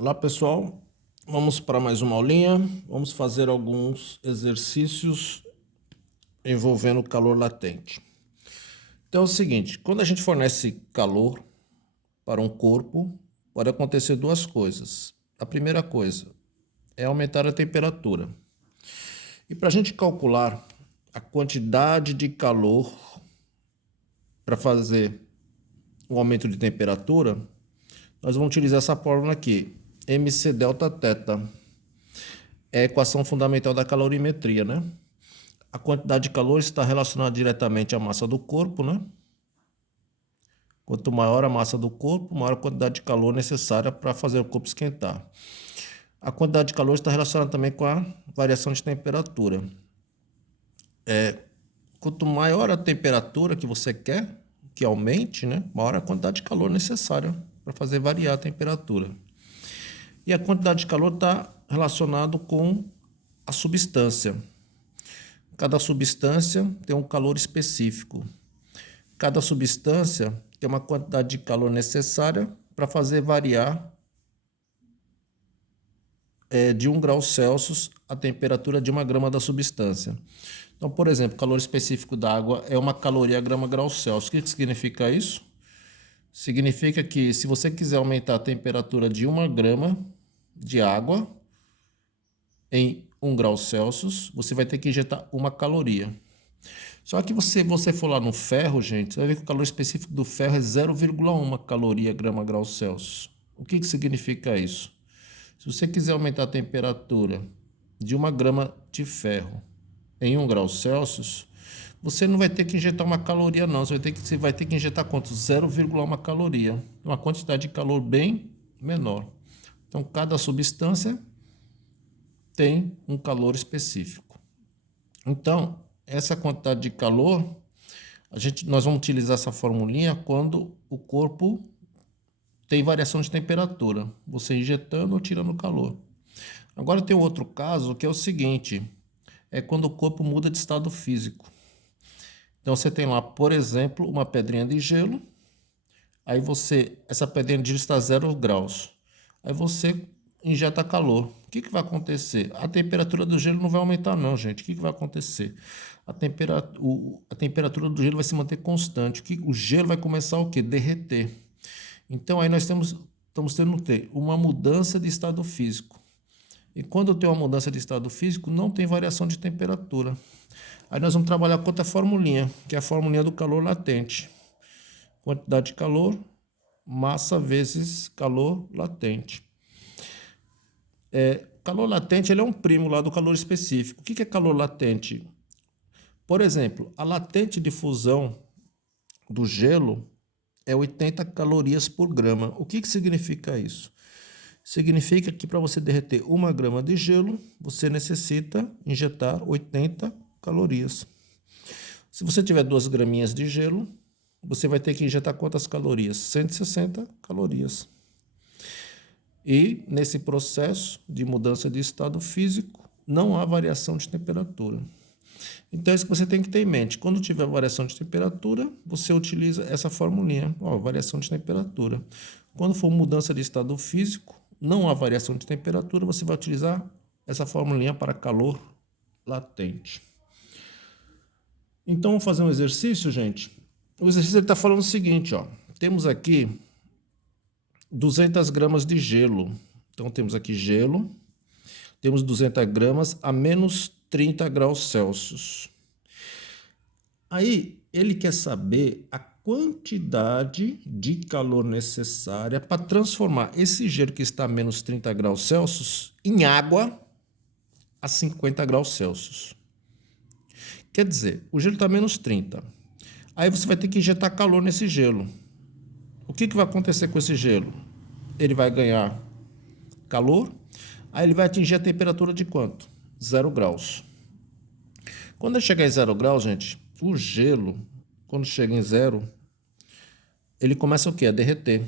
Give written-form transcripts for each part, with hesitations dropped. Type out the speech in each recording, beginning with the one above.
Olá pessoal, vamos para mais uma aulinha. Vamos fazer alguns exercícios envolvendo calor latente. Então é o seguinte, quando a gente fornece calor para um corpo, pode acontecer duas coisas. A primeira coisa é aumentar a temperatura. E para a gente calcular a quantidade de calor para fazer o aumento de temperatura, nós vamos utilizar essa fórmula aqui, mc delta θ. É a equação fundamental da calorimetria, né? A quantidade de calor está relacionada diretamente à massa do corpo, né? Quanto maior a massa do corpo, maior a quantidade de calor necessária para fazer o corpo esquentar. A quantidade de calor está relacionada também com a variação de temperatura. Quanto maior a temperatura que você quer que aumente, né? Maior a quantidade de calor necessária para fazer variar a temperatura. E a quantidade de calor está relacionado com a substância. Cada substância tem um calor específico. Cada substância tem uma quantidade de calor necessária para fazer variar de 1 grau Celsius a temperatura de 1 grama da substância. Então, por exemplo, o calor específico da água é 1 caloria grama grau Celsius. O que significa isso? Significa que se você quiser aumentar a temperatura de 1 grama de água em 1 grau Celsius, você vai ter que injetar 1 caloria. Só que se você for lá no ferro, gente, você vai ver que o calor específico do ferro é 0,1 caloria grama grau Celsius. O que significa isso? Se você quiser aumentar a temperatura de 1 grama de ferro em 1 grau Celsius, você não vai ter que injetar 1 caloria não, você vai ter que injetar quanto? 0,1 caloria, uma quantidade de calor bem menor. Então, cada substância tem um calor específico. Então, essa quantidade de calor, nós vamos utilizar essa formulinha quando o corpo tem variação de temperatura, você injetando ou tirando calor. Agora tem outro caso que é o seguinte, é quando o corpo muda de estado físico. Então você tem lá, por exemplo, uma pedrinha de gelo, aí essa pedrinha de gelo está a 0 graus, aí você injeta calor. O que vai acontecer? A temperatura do gelo não vai aumentar não, gente. O que vai acontecer? A temperatura do gelo vai se manter constante. O gelo vai começar o quê? Derreter. Então aí nós estamos tendo uma mudança de estado físico. E quando tem uma mudança de estado físico, não tem variação de temperatura. Aí nós vamos trabalhar com outra formulinha, que é a formulinha do calor latente. Quantidade de calor, massa vezes calor latente. Calor latente ele é um primo lá do calor específico. O que é calor latente? Por exemplo, a latente de fusão do gelo é 80 calorias por grama. O que significa isso? Significa que para você derreter 1 grama de gelo, você necessita injetar 80 calorias. Se você tiver 2 graminhas de gelo, você vai ter que injetar quantas calorias? 160 calorias. E nesse processo de mudança de estado físico, não há variação de temperatura. Então, é isso que você tem que ter em mente. Quando tiver variação de temperatura, você utiliza essa formulinha, variação de temperatura. Quando for mudança de estado físico, não há variação de temperatura, você vai utilizar essa formulinha para calor latente. Então, vamos fazer um exercício, gente. O exercício está falando o seguinte, temos aqui 200 gramas de gelo. Então, temos aqui gelo, temos 200 gramas a menos 30 graus Celsius. Aí, ele quer saber a quantidade de calor necessária para transformar esse gelo que está a menos 30 graus Celsius em água a 50 graus Celsius. Quer dizer, o gelo está a menos 30. Aí você vai ter que injetar calor nesse gelo. O que vai acontecer com esse gelo? Ele vai ganhar calor, aí ele vai atingir a temperatura de quanto? 0 graus. Quando ele chegar em 0 graus, gente, o gelo, quando chega em 0, ele começa o quê? A derreter.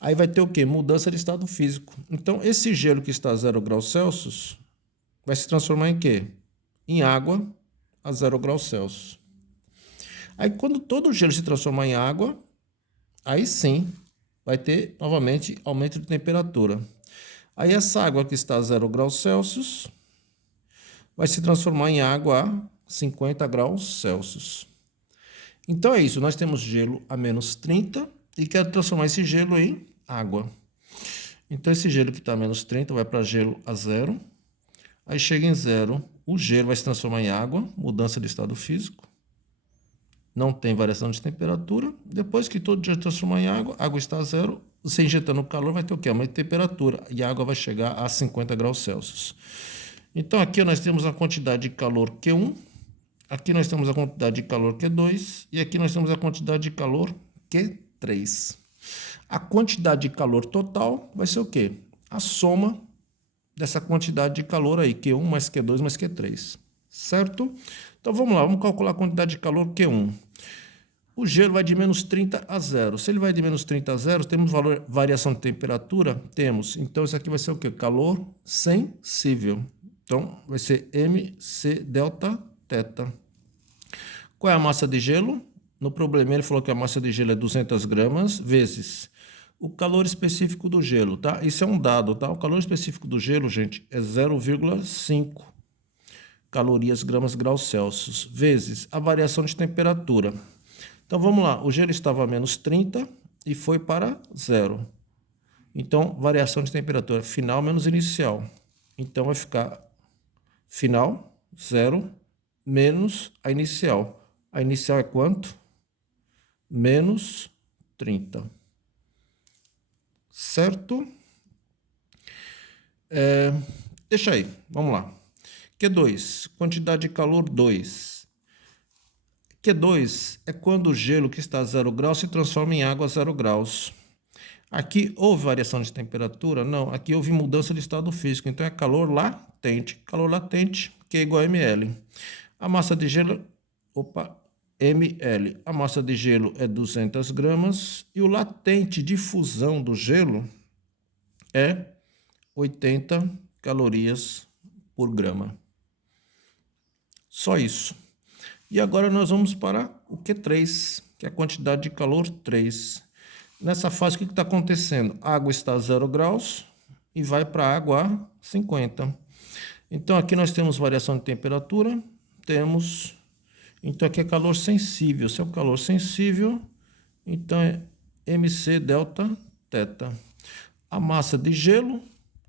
Aí vai ter o quê? Mudança de estado físico. Então, esse gelo que está a 0 graus Celsius vai se transformar em quê? Em água a 0 graus Celsius. Aí, quando todo o gelo se transformar em água, aí sim vai ter novamente aumento de temperatura. Aí essa água que está a 0 graus Celsius vai se transformar em água a 50 graus Celsius. Então é isso, nós temos gelo a menos 30 e quero transformar esse gelo em água. Então esse gelo que está a menos 30 vai para gelo a 0. Aí chega em 0, o gelo vai se transformar em água, mudança de estado físico. Não tem variação de temperatura. Depois que todo gelo transformar em água, a água está a 0. Você injetando calor vai ter o quê? Aumento de temperatura. E a água vai chegar a 50 graus Celsius. Então aqui nós temos a quantidade de calor Q1. Aqui nós temos a quantidade de calor Q2. E aqui nós temos a quantidade de calor Q3. A quantidade de calor total vai ser o quê? A soma dessa quantidade de calor aí, Q1 mais Q2 mais Q3, certo? Então vamos lá, vamos calcular a quantidade de calor Q1. O gelo vai de menos 30 a 0. Se ele vai de menos 30 a 0, temos variação de temperatura? Temos. Então isso aqui vai ser o quê? Calor sensível. Então vai ser MC delta θ. Qual é a massa de gelo? No problema ele falou que a massa de gelo é 200 gramas vezes o calor específico do gelo, tá? Isso é um dado, tá? O calor específico do gelo, gente, é 0,5 calorias gramas graus Celsius, vezes a variação de temperatura. Então, vamos lá. O gelo estava a menos 30 e foi para 0. Então, variação de temperatura final menos inicial. Então, vai ficar final, 0, menos a inicial. A inicial é quanto? Menos 30. Certo? Deixa aí, vamos lá. Q2, quantidade de calor 2. Q2 é quando o gelo que está a 0 graus se transforma em água a 0 graus. Aqui houve variação de temperatura? Não, aqui houve mudança de estado físico, então é calor latente. Calor latente, que é igual a ml. A massa de gelo, ml. A massa de gelo é 200 gramas e o latente de fusão do gelo é 80 calorias por grama. Só isso. E agora nós vamos para o Q3, que é a quantidade de calor 3. Nessa fase, o que está acontecendo? A água está a 0 graus e vai para a água a 50. Então, aqui nós temos variação de temperatura, temos... Então, aqui é calor sensível. Se é o calor sensível, então é MC delta θ. A massa de gelo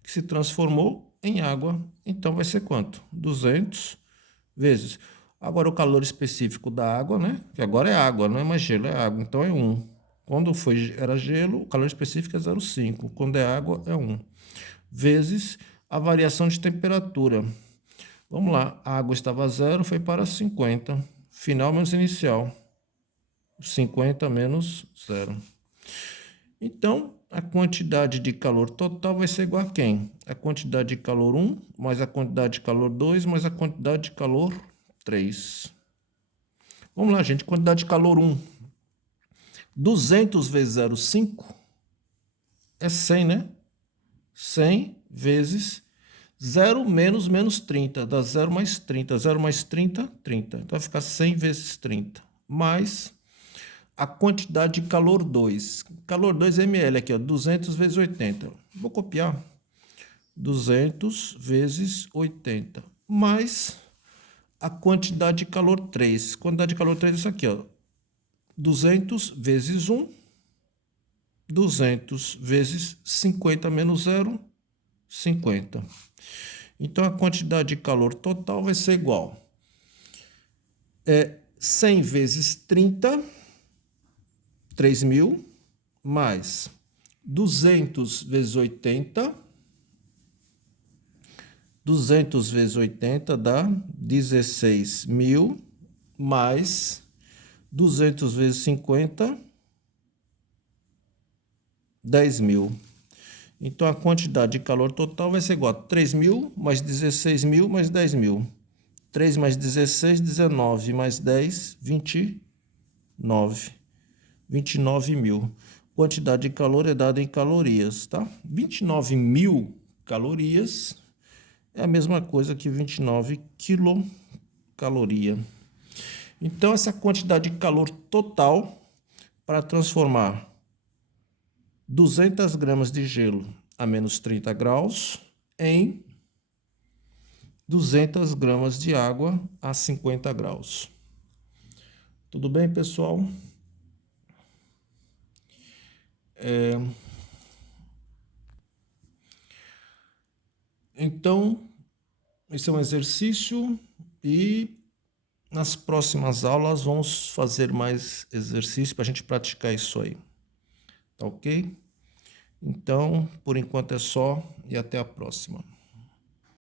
que se transformou em água, então vai ser quanto? 200 vezes. Agora o calor específico da água, né? Que agora é água, não é mais gelo, é água. Então é 1. Quando era gelo, o calor específico é 0,5. Quando é água, é 1. Vezes a variação de temperatura. Vamos lá, a água estava a 0, foi para 50. Final menos inicial. 50 menos 0. Então, a quantidade de calor total vai ser igual a quem? A quantidade de calor 1, mais a quantidade de calor 2, mais a quantidade de calor 3. Vamos lá, gente. Quantidade de calor 1. 200 vezes 0,5 é 100, né? 100 vezes 0 menos 30. Dá 0 mais 30. 0 mais 30, 30. Então vai ficar 100 vezes 30. Mais a quantidade de calor 2. Calor 2 é ml aqui, ó. 200 vezes 80. Vou copiar. 200 vezes 80. Mais a quantidade de calor 3. Quantidade de calor 3 é isso aqui, ó. 200 vezes 1. 200 vezes 50 menos 0. 50. Então, a quantidade de calor total vai ser igual. 100 vezes 30, 3.000, mais 200 vezes 80. 200 vezes 80 dá 16.000, mais 200 vezes 50, 10.000. Então, a quantidade de calor total vai ser igual a 3.000 mais 16.000 mais 10.000. 3 mais 16, 19, mais 10, 29. 29.000. Quantidade de calor é dada em calorias, tá? 29.000 calorias é a mesma coisa que 29 quilocaloria. Então, essa quantidade de calor total para transformar 200 gramas de gelo a menos 30 graus em 200 gramas de água a 50 graus. Tudo bem, pessoal? Então, esse é um exercício e nas próximas aulas vamos fazer mais exercício para a gente praticar isso aí. Tá ok? Então, por enquanto é só e até a próxima.